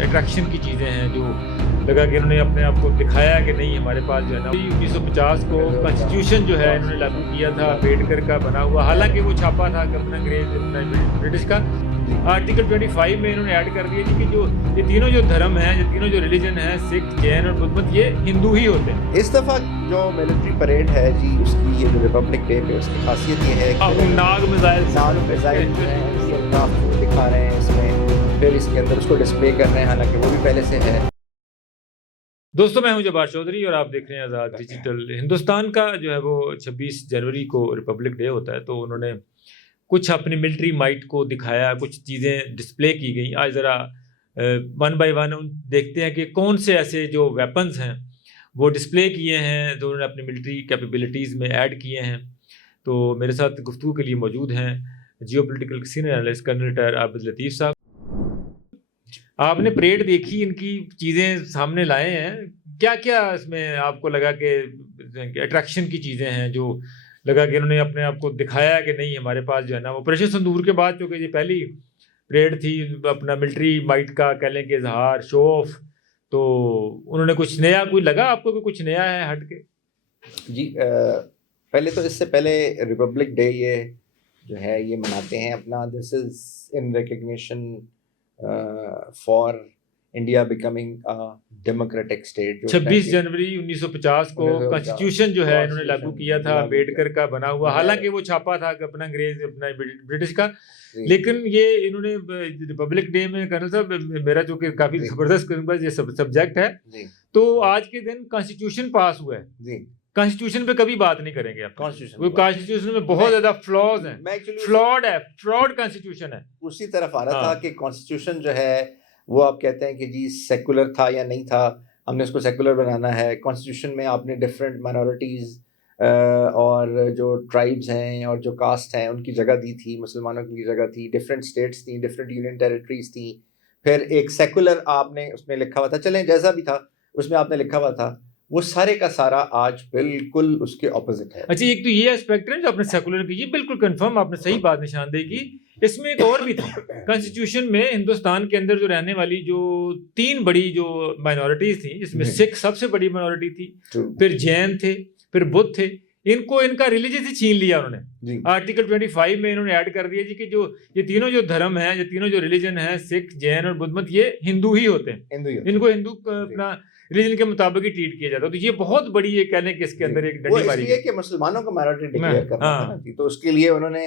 Attraction की चीज़ें हैं जो लगा कि इन्होंने अपने आप को दिखाया कि नहीं हमारे पास जो है ना 1950 को कॉन्स्टिट्यूशन जो है इन्होंने लागू किया था अम्बेडकर का बना हुआ, हालांकि वो छापा था अपना अंग्रेज अपना ब्रिटिश का। आर्टिकल 25 में इन्होंने ऐड कर दिया जी कि जो ये तीनों जो धर्म हैं, ये तीनों जो रिलीजन है, सिख, जैन और बुद्ध मत, ये हिंदू ही होते हैं। इस दफ़ा जो मिलिट्री परेड है जी, उसकी ये जो रिपब्लिक डे पे उसकी खासियत ये है कि नाग मिसाइल जो है एयरक्राफ्ट वो दिखा रहे हैं इसमें, फिर इसके अंदर उसको डिस्प्ले कर रहे हैं, हालांकि वो भी पहले से है। दोस्तों मैं हूं जब्बार चौधरी और आप देख रहे हैं आज़ाद डिजिटल। हिंदुस्तान का जो है वो 26 जनवरी को रिपब्लिक डे होता है, तो उन्होंने कुछ अपनी मिलिट्री माइट को दिखाया, कुछ चीज़ें डिस्प्ले की गई। आज ज़रा वन बाय वन देखते हैं कि कौन से ऐसे जो वेपन्स हैं वो डिस्प्ले किए हैं, जो उन्होंने अपनी मिलिट्री कैपेबिलिटीज़ में ऐड किए हैं। तो मेरे साथ गुफ्तगू के लिए मौजूद हैं geopolitical senior analyst colonel retire Abid Latif साहब। आपने परेड देखी, इनकी चीज़ें सामने लाए हैं, क्या क्या इसमें आपको लगा कि अट्रैक्शन की चीज़ें हैं जो लगा कि इन्होंने अपने आप को दिखाया कि नहीं हमारे पास जो है ना वो ऑपरेशन सिंदूर के बाद, क्योंकि ये पहली परेड थी अपना मिलिट्री माइट का कह लें कि इजहार, शो ऑफ, तो उन्होंने कुछ नया, कोई लगा आपको कि कुछ नया है हट के? जी पहले तो इससे पहले रिपब्लिक डे ये जो है ये मनाते हैं अपना, this is in recognition for India becoming a democratic state. 26 जनवरी 1950 को कॉन्स्टिट्यूशन जो है इन्होंने लागू किया था अम्बेडकर का बना हुआ, हालांकि वो छापा था अपना अंग्रेज अपना ब्रिटिश का, लेकिन ये इन्होंने रिपब्लिक डे में, कर्नल साहब मेरा जो कि काफी जबरदस्त ये सब्जेक्ट है, तो आज के दिन कॉन्स्टिट्यूशन पास हुआ है। कॉन्स्टिट्यूशन पे कभी बात नहीं करेंगे आप। कॉन्स्टिट्यूशन में बहुत ज्यादा फ्लॉज हैं, फ्लॉड कॉन्स्टिट्यूशन है। उसी तरफ आ रहा था कि कॉन्स्टिट्यूशन जो है वो आप कहते हैं कि जी सेकुलर था या नहीं था, हमने उसको सेकुलर बनाना है। कॉन्स्टिट्यूशन में आपने डिफरेंट माइनॉरिटीज़ और जो ट्राइब्स हैं और जो कास्ट हैं उनकी जगह दी थी, मुसलमानों की जगह थी, डिफरेंट स्टेट्स थी, डिफरेंट यूनियन टेरिटरीज थी। फिर एक सेकुलर आपने उसमें लिखा हुआ था, चलें जैसा भी था उसमें आपने लिखा हुआ था, वो सारे का सारा आज बिल्कुल उसके ऑपोजिट है। अच्छा, एक तो ये एस्पेक्ट है जो आपने सेकुलर की, ये बिल्कुल कंफर्म, आपने सही बात निशानदेही की। इसमें एक और भी था कॉन्स्टिट्यूशन में, हिंदुस्तान के अंदर जो रहने वाली जो 3 बड़ी जो माइनॉरिटीज थी, जिसमें सिख सबसे बड़ी माइनॉरिटी थी, फिर जैन थे, फिर बुद्ध थे, इनको इनका रिलीजन ही छीन लिया उन्होंने। आर्टिकल 25 में इन्होंने ऐड कर दिया जी कि जो ये तीनों जो धर्म है, ये तीनों जो रिलीजन है, सिख, जैन और बुद्ध मत, ये हिंदू ही होते हैं, इनको हिंदू अपना रिलीजन के मुताबिक ही ट्रीट किया जाता है। तो ये बहुत बड़ी ये कह लें कि इसके अंदर एक डंडी मारी है कि मुसलमानों को माइनॉरिटी डिक्लेयर करना था ना, तो उसके लिए उन्होंने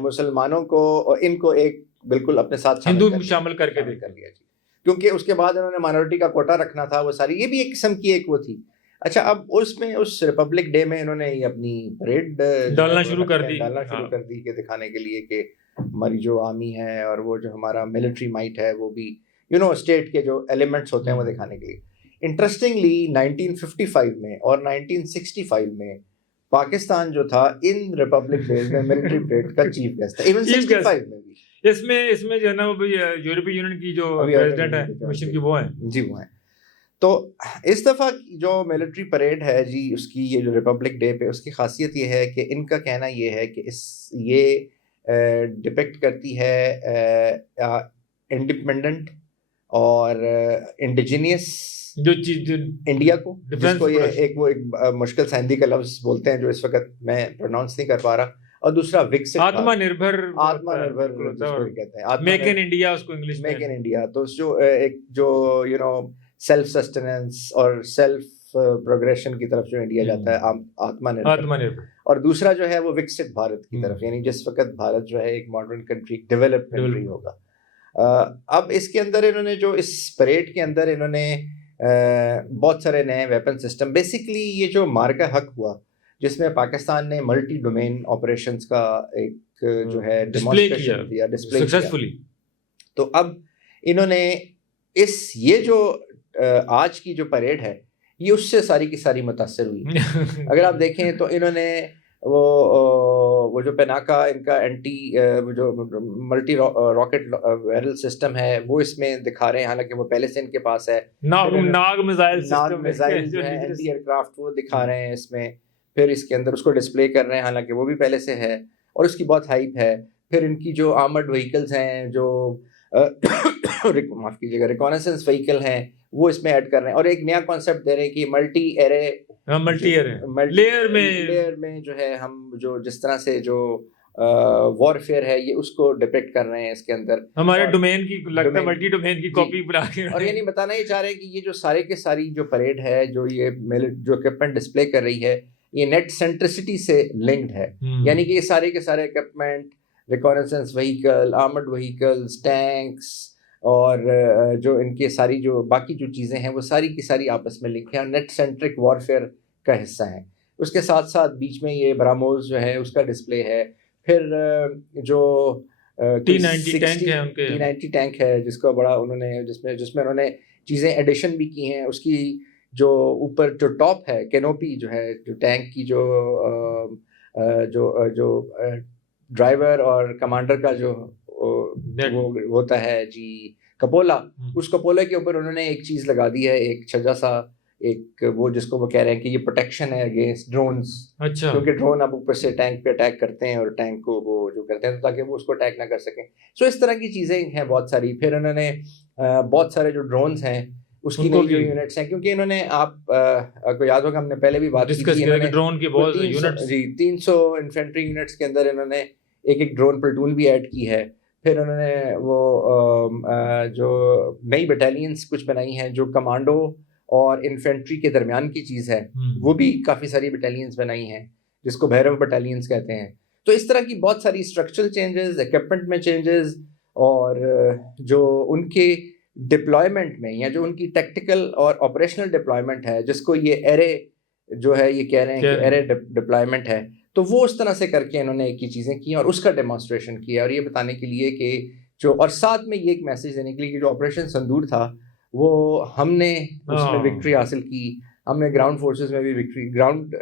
मुसलमानों को और इनको एक बिल्कुल अपने साथ हिंदू शामिल करके कर लिया जी, क्योंकि उसके बाद उन्होंने माइनॉरिटी का कोटा रखना था, वो सारी ये भी एक किस्म की एक वो थी। अच्छा, अब उसमें उस रिपब्लिक डे में इन्होंने अपनी परेड डालना शुरू कर दी कि दिखाने के लिए कि हमारी जो आर्मी है और वो जो हमारा मिलिट्री माइट है वो भी स्टेट के जो एलिमेंट्स होते हैं वो दिखाने के लिए। इंटरेस्टिंगली 1955 में और 1965 में पाकिस्तान जो था इन रिपब्लिक डे में मिलिट्री परेड का चीफ गेस्ट था, इवन 65 में भी। इसमें जो है ना वो यूरोपीय यूनियन की जो प्रेसिडेंट है कमीशन की वो हैं जी, वो हैं। तो इस दफ़ा जो मिलिट्री परेड है जी, उसकी ये जो रिपब्लिक डे पे उसकी खासियत ये है कि इनका कहना ये है कि ये डिपिक्ट करती है इंडिपेंडेंट और इंडिजिनियस जो चीज इंडिया को, जिसको ये एक मुश्किल सा हिंदी का लफ्ज बोलते हैं जो इस वक्त मैं प्रोनाउंस नहीं कर पा रहा, और दूसरा विकसित आत्मनिर्भर कहते हैं, मेक इन इंडिया, उसको इंग्लिश में मेक इन इंडिया। तो जो एक जो सेल्फ सस्टेनेंस और सेल्फ प्रोग्रेशन की तरफ जो इंडिया जाता है, आत्मनिर्भर, और दूसरा जो है वो विकसित भारत की तरफ, यानी जिस वक्त भारत जो है एक मॉडर्न कंट्री, डेवलप्ड कंट्री होगा। अब इसके अंदर इन्होंने जो इस परेड के अंदर इन्होंने बहुत सारे नए वेपन सिस्टम, बेसिकली ये जो मार्का हक हुआ जिसमें पाकिस्तान ने मल्टी डोमेन ऑपरेशंस का एक जो है डेमोंस्ट्रेशन दिया, डिस्प्ले सक्सेसफुली। तो अब इन्होंने ये जो आज की जो परेड है ये उससे सारी की सारी मुतासिर हुई। अगर आप देखें तो इन्होंने वो जो पेनाका इनका एंटी जो मल्टी रॉकेट बैरल सिस्टम है वो इसमें दिखा रहे हैं, हालांकि वो पहले से इनके पास है। नाग मिसाइल जो है एंटी एयरक्राफ्ट वो दिखा रहे हैं इसमें, फिर इसके अंदर उसको डिस्प्ले कर रहे हैं, हालांकि वो भी पहले से है और उसकी बहुत हाइप है। फिर इनकी जो आर्मर्ड व्हीकल्स हैं, जो माफ कीजिएगा, रिकॉनेसेंस व्हीकल हैं वो इसमें ऐड कर रहे हैं, और एक नया कॉन्सेप्ट दे रहे हैं कि मल्टी एरे लेयर में जो है हम जो जिस तरह से जो वॉरफेयर है ये उसको डिपिक्ट कर रहे हैं इसके अंदर, हमारे डोमेन की लगता है मल्टी डोमेन की कॉपी बना के, और ये नहीं बताना ही चाह रहे हैं कि ये जो सारे के सारी जो परेड है जो ये जो इक्विपमेंट डिस्प्ले कर रही है ये नेट सेंट्रिसिटी से लिंक्ड है। यानी कि ये सारे के सारे equipment, reconnaissance vehicle, armoured vehicles, tanks और जो इनके सारी जो बाकी जो चीज़ें हैं वो सारी की सारी आपस में लिंक है और नेट सेंट्रिक वॉरफेयर का हिस्सा है। उसके साथ साथ बीच में ये ब्राह्मोस जो है उसका डिस्प्ले है, फिर जो T90 टैंक है उनके, T90 टैंक है जिसका बड़ा उन्होंने जिसमें उन्होंने चीज़ें एडिशन भी की हैं। उसकी जो ऊपर जो टॉप है कैनोपी जो है जो टैंक की जो ड्राइवर और कमांडर का जो वो होता है जी कपोला, उस कपोला के ऊपर उन्होंने एक चीज़ लगा दी है, एक छज्जा सा, एक वो जिसको वो कह रहे हैं कि ये प्रोटेक्शन है अगेंस्ट ड्रोन्स। अच्छा। क्योंकि ड्रोन अब ऊपर से टैंक पे अटैक करते हैं और टैंक को वो जो करते हैं तो ताकि वो उसको अटैक ना कर सकें। सो इस तरह की चीज़ें हैं बहुत सारी। फिर उन्होंने बहुत सारे जो ड्रोन्स हैं उसकी नई जो यूनिट्स हैं, क्योंकि इन्होंने आपको याद होगा हमने पहले भी बात की थी ड्रोन की बहुत यूनिट्स जी 300 इन्फेंट्री यूनिट्स के अंदर इन्होंने एक ड्रोन प्लेटून भी ऐड की है। फिर उन्होंने वो जो नई बटालियंस कुछ बनाई हैं जो कमांडो और इन्फेंट्री के दरमियान की चीज़ है, वो भी काफ़ी सारी बटालियंस बनाई हैं जिसको भैरव बटालियंस कहते हैं। तो इस तरह की बहुत सारी स्ट्रक्चरल चेंजेस, इक्विपमेंट में चेंजेस, और जो उनके डिप्लॉयमेंट में या जो उनकी टेक्टिकल और ऑपरेशनल डिप्लॉयमेंट है जिसको ये एरे जो है ये कह रहे हैं कि एरे डिप्लॉयमेंट है, तो वो उस तरह से करके इन्होंने एक ही चीज़ें की और उसका डेमोन्स्ट्रेशन किया और ये बताने के लिए कि जो, और साथ में ये एक मैसेज देने के लिए कि जो ऑपरेशन संदूर था वो हमने उसमें विक्ट्री हासिल की, हमने ग्राउंड फोर्सेस में भी विक्ट्री, ग्राउंड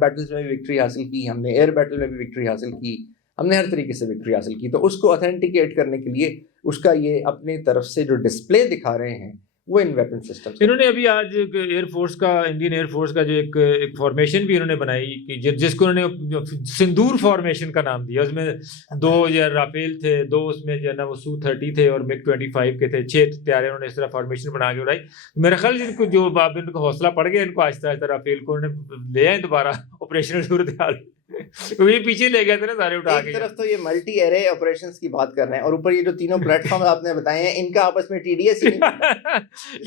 बैटल्स में भी विक्ट्री हासिल की, हमने एयर बैटल में भी विक्ट्री हासिल की, हमने हर तरीके से विक्ट्री हासिल की। तो उसको ऑथेंटिकेट करने के लिए उसका ये अपनी तरफ से जो डिस्प्ले दिखा रहे हैं वो इन वेपन सिस्टम्स। इन्होंने अभी आज एयरफोर्स का, इंडियन एयरफोर्स का जो एक फॉर्मेशन भी इन्होंने बनाई कि जिसको उन्होंने सिंदूर फॉर्मेशन का नाम दिया। उसमें 2 राफेल थे, 2 उसमें जो है ना वो Su-30 थे और MiG-25 के थे, 6 तैयारे उन्होंने इस तरह फॉर्मेशन बना के उड़ाई। मेरा ख्याल जिनको जो इनको हौसला पड़ गया, इनको आहिस्ता आहिस्ता राफेल को उन्होंने ले आए दोबारा ऑपरेशनल सूरत हाल ये पीछे ले गए थे ना सारे उठा के। एक तरफ तो ये मल्टी एरे ऑपरेशंस की बात कर रहे हैं और ऊपर ये जो तीनों प्लेटफॉर्म आपने बताए हैं इनका आपस में TDS ही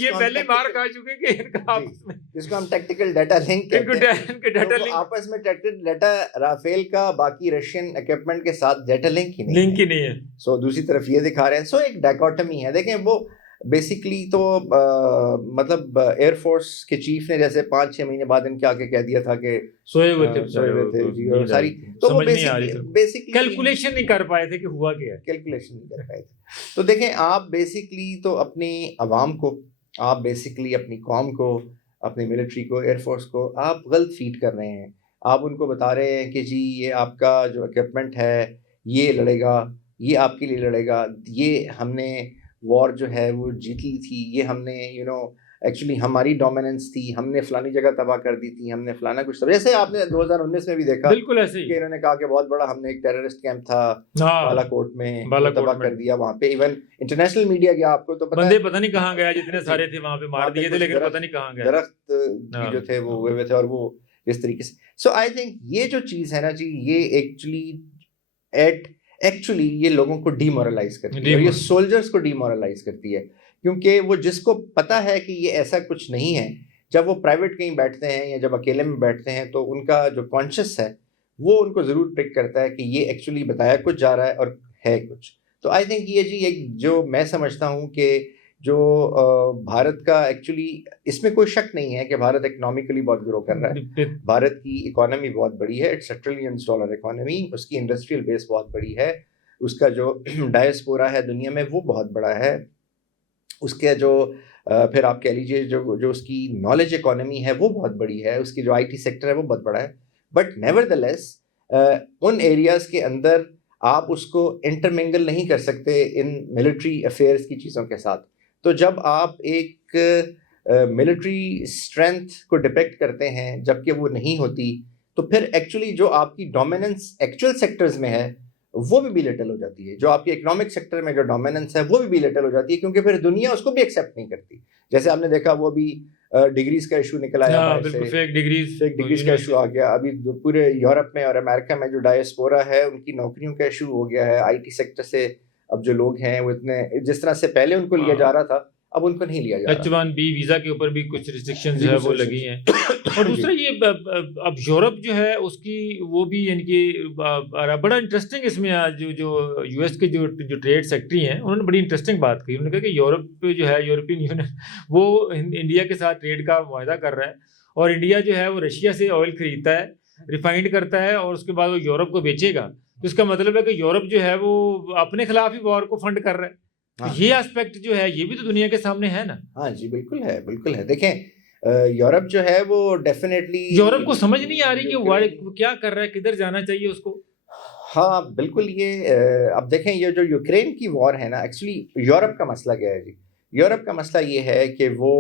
ये पहले मार खा चुके कि इनका आपस में, जिसको हम टेक्टिकल डाटा लिंक कहते हैं, डाटा लिंक आपस में टेक्टिकल डाटा राफेल का बाकी रशियन इक्विपमेंट के साथ डाटा लिंक ही नहीं है। सो दूसरी तरफ ये दिखा रहे हैं। सो एक डायकोटमी है। देखें वो बेसिकली तो मतलब एयरफोर्स के चीफ ने जैसे 5-6 महीने बाद इनके आके कह दिया था कि सोए हुए थे जी, और सारी तो वो बेसिकली कैलकुलेशन नहीं कर पाए थे कि हुआ क्या है, कैलकुलेशन नहीं कर पाए थे। तो देखें आप बेसिकली तो अपनी आवाम को, आप बेसिकली अपनी कौम को, अपनी मिलिट्री को, एयरफोर्स को आप गलत फीड कर रहे हैं। आप उनको बता रहे हैं कि जी ये आपका जो इक्विपमेंट है ये लड़ेगा, ये आपके लिए लड़ेगा, ये हमने वॉर जो है वो जीत ली थी, ये हमने एक्चुअली हमारी डोमिनेंस थी, हमने फलानी जगह तबाह कर दी थी, हमने फलाना कुछ, जैसे आपने 2019 में भी देखा बिल्कुल ऐसे ही कि इन्होंने कहा कि बहुत बड़ा हमने एक टेररिस्ट कैंप था बालाकोट में, तबाह कर दिया। वहाँ पे इवन इंटरनेशनल मीडिया गया, आपको तो पता नहीं कहाँ गया, जितने सारे थे वहाँ पे मार दिए थे, लेकिन पता नहीं कहाँ गया, दरख्त जो थे वो हुए थे और वो इस तरीके से। सो आई थिंक ये जो चीज़ है ना जी, ये एक्चुअली ये लोगों को डीमोरलाइज करती है और ये सोल्जर्स को डीमोरलाइज करती है, क्योंकि वो जिसको पता है कि ये ऐसा कुछ नहीं है, जब वो प्राइवेट कहीं बैठते हैं या जब अकेले में बैठते हैं तो उनका जो कॉन्शियस है वो उनको ज़रूर पिक करता है कि ये एक्चुअली बताया कुछ जा रहा है और है कुछ। तो आई थिंक ये जी एक जो मैं समझता हूँ कि जो भारत का एक्चुअली इसमें कोई शक नहीं है कि भारत इकोनॉमिकली बहुत ग्रो कर रहा है। भारत की इकोनॉमी बहुत बड़ी है, इट्स $1 ट्रिलियन इकोनॉमी, उसकी इंडस्ट्रियल बेस बहुत बड़ी है, उसका जो डायस्पोरा है दुनिया में वो बहुत बड़ा है, उसके जो फिर आप कह लीजिए जो उसकी नॉलेज इकोनॉमी है वो बहुत बड़ी है, उसकी जो IT सेक्टर है वो बहुत बड़ा है। बट नेवरदलेस उन एरियाज़ के अंदर आप उसको इंटरमिंगल नहीं कर सकते इन मिलिट्री अफेयर्स की चीज़ों के साथ। तो जब आप एक मिलिट्री स्ट्रेंथ को डिपेक्ट करते हैं जबकि वो नहीं होती, तो फिर एक्चुअली जो आपकी डोमिनेंस एक्चुअल सेक्टर्स में है वो भी बिलेटल हो जाती है। जो आपके इकोनॉमिक सेक्टर में जो डोमिनेंस है वो भी बिलेटल हो जाती है, क्योंकि फिर दुनिया उसको भी एक्सेप्ट नहीं करती। जैसे आपने देखा वो भी डिग्रीज का इशू निकल आया, बिल्कुल फेक डिग्रीज का इशू आ गया। अभी पूरे यूरोप में और अमेरिका में जो डायस्पोरा है उनकी नौकरियों का इशू हो गया है। आईटी सेक्टर से अब जो लोग हैं वो इतने, जिस तरह से पहले उनको लिया जा रहा था अब उनको नहीं लिया जा रहा। H1B वीजा के ऊपर भी कुछ रिस्ट्रिक्शंस जो है वो लगी हैं। और दूसरा ये अब यूरोप जो है उसकी वो भी यानी कि बड़ा इंटरेस्टिंग इसमें जो यूएस के जो ट्रेड सेक्रेटरी हैं उन्होंने बड़ी इंटरेस्टिंग बात कही। उन्होंने कहा कि यूरोप जो है यूरोपियन यूनियन वो इंडिया के साथ ट्रेड का मुआहदा कर रहा है, और इंडिया जो है वो रशिया से ऑयल खरीदता है, रिफाइंड करता है, और उसके बाद वो यूरोप को बेचेगा। तो इसका मतलब है कि यूरोप जो है वो अपने खिलाफ ही वॉर को फंड कर रहा है। हाँ। ये एस्पेक्ट जो है ये भी तो दुनिया के सामने है ना। हाँ जी, बिल्कुल है, बिल्कुल है। देखें यूरोप जो है वो डेफिनेटली, यूरोप को समझ नहीं आ रही कि वो क्या कर रहा है, किधर जाना चाहिए उसको। हाँ बिल्कुल। ये अब देखें ये जो यूक्रेन की वॉर है ना, एक्चुअली यूरोप का मसला क्या है जी? यूरोप का मसला ये है कि वो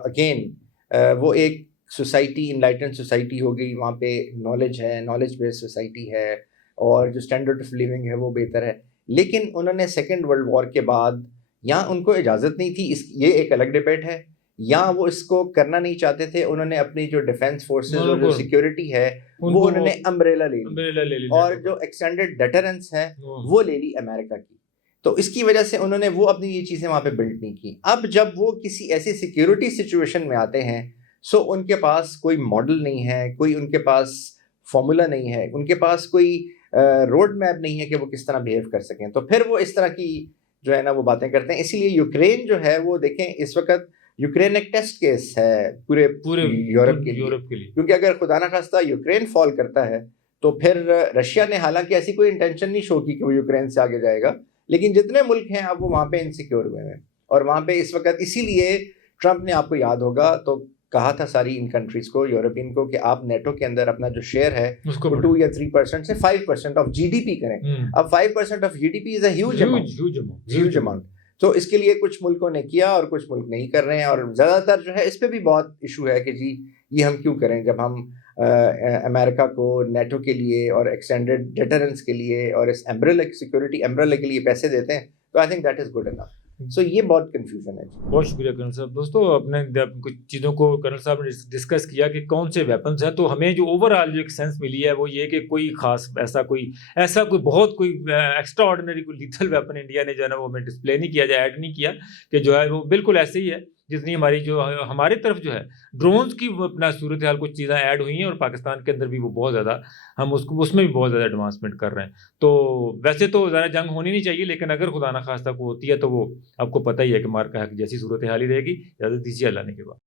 अगेन वो एक सोसाइटी, इनलाइटेंड सोसाइटी हो गई, वहाँ पे नॉलेज है, नॉलेज बेस्ड सोसाइटी है, और जो स्टैंडर्ड ऑफ लिविंग है वो बेहतर है। लेकिन उन्होंने सेकेंड वर्ल्ड वॉर के बाद यहाँ उनको इजाज़त नहीं थी, ये एक अलग डिबेट है, यहाँ वो इसको करना नहीं चाहते थे। उन्होंने अपनी जो डिफेंस फोर्सेस और जो सिक्योरिटी है वो उन्होंने अम्ब्रेला ले ली, और जो एक्सटेंडेड डेटरेंस है वो ले ली अमेरिका की। तो इसकी वजह से उन्होंने वो अपनी ये चीज़ें वहाँ पे बिल्ड नहीं की। अब जब वो किसी ऐसी सिक्योरिटी सिचुएशन में आते हैं, सो उनके पास कोई मॉडल नहीं है, कोई उनके पास फॉर्मूला नहीं है, उनके पास कोई रोड मैप नहीं है कि वो किस तरह बिहेव कर सकें। तो फिर वो इस तरह की जो है ना वो बातें करते हैं। इसीलिए यूक्रेन जो है वो देखें, इस वक्त यूक्रेन एक टेस्ट केस है पूरे यूरोप के लिए, क्योंकि अगर खुदा ना खास्ता यूक्रेन फॉल करता है तो फिर रशिया ने हालांकि ऐसी कोई इंटेंशन नहीं शो की कि वो यूक्रेन से आगे जाएगा, लेकिन जितने मुल्क हैं अब वो वहाँ पे इनसिक्योर हुए हैं। और वहाँ पे इस वक्त इसीलिए ट्रंप ने, आपको याद होगा, तो कहा था सारी इन कंट्रीज को, यूरोपियन को, कि आप नेटो के अंदर अपना जो शेयर है उसको 2 या 3% से 5% ऑफ जीडीपी करें। अब 5% of GDP is a huge amount. तो इसके लिए कुछ मुल्कों ने किया और कुछ मुल्क नहीं कर रहे हैं, और ज़्यादातर जो है इस पे भी बहुत इशू है कि जी ये हम क्यों करें जब हम अमेरिका को नेटो के लिए और एक्सटेंडेड डेटरेंस के लिए और इस सिक्योरिटी अम्ब्रेला के लिए पैसे देते हैं। तो I think that is good enough. So ये बहुत कंफ्यूजन है। बहुत शुक्रिया कर्नल साहब। दोस्तों अपने कुछ चीज़ों को कर्नल साहब ने डिस्कस किया कि कौन से वेपन्स हैं, तो हमें जो ओवरऑल जो एक सेंस मिली है वो ये कि कोई खास ऐसा कोई बहुत कोई एक्स्ट्रा ऑर्डिनरी कोई लीथल वेपन इंडिया ने जो है ना वो हमें डिस्प्ले नहीं किया, ऐड नहीं किया, कि जो है वो बिल्कुल ऐसे ही है जितनी हमारी तरफ जो है ड्रोन्स की अपना सूरत हाल कुछ चीज़ें ऐड हुई हैं, और पाकिस्तान के अंदर भी वो बहुत ज़्यादा हम उसमें भी बहुत ज़्यादा एडवांसमेंट कर रहे हैं। तो वैसे तो ज़्यादा जंग होनी नहीं चाहिए, लेकिन अगर खुदा ना खास्ता को होती है तो वो आपको पता ही है कि मार का हक जैसी सूरत हाल ही रहेगी। इजाज़त दीजिए, अल्लाह ने के बाद।